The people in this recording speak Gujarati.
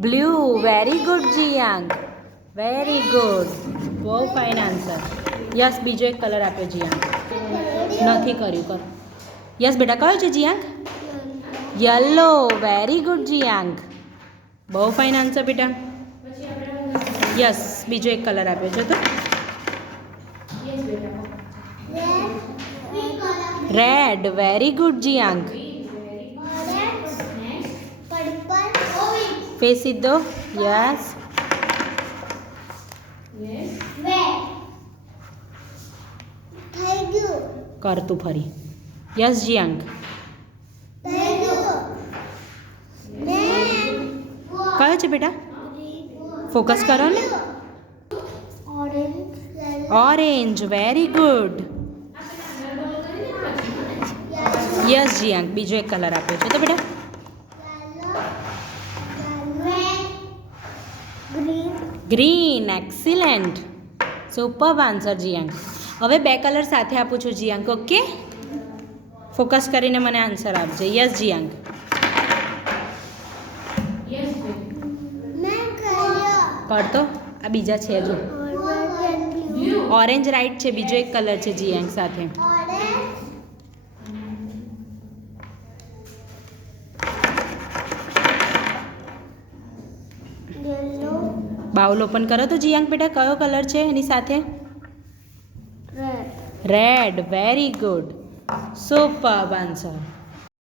Blue. Very good Jiyang. Very good. બહુ ફાઇન આન્સર. યસ, બીજો એક કલર આપ્યો જીયાંગ. નથી કર્યું, કર. યસ બેટા, કયો છે Jiyang? Yellow. Very good Jiyang. બહુ ફાઇન આન્સર બેટા. યસ, બીજો એક કલર આપ્યો છે તો red. Very good Jiyang. Face સીધો. યસ. કર તું ફરી. Yes Jiyang. કયો છે બેટા? ફોકસ કરો ને. Orange. Very good. Yes Jiyang, બીજો એક કલર આપ્યો છે તો બેટા green. Excellent. Super answer Jiyang. હવે બે કલર સાથે આપું છું જીયાંગ. ઓકે, ફોકસ કરીને મને આન્સર આપજે. Yes Jiang. પડતો આ બીજા છે જો. ઓરેન્જ રાઈટ છે, બીજો એક કલર છે જીયાંગ સાથે. બાઉલ ઓપન કરો તો જીયાંગ બેટા, કયો કલર છે એની સાથે? Red. Very good. Super answer.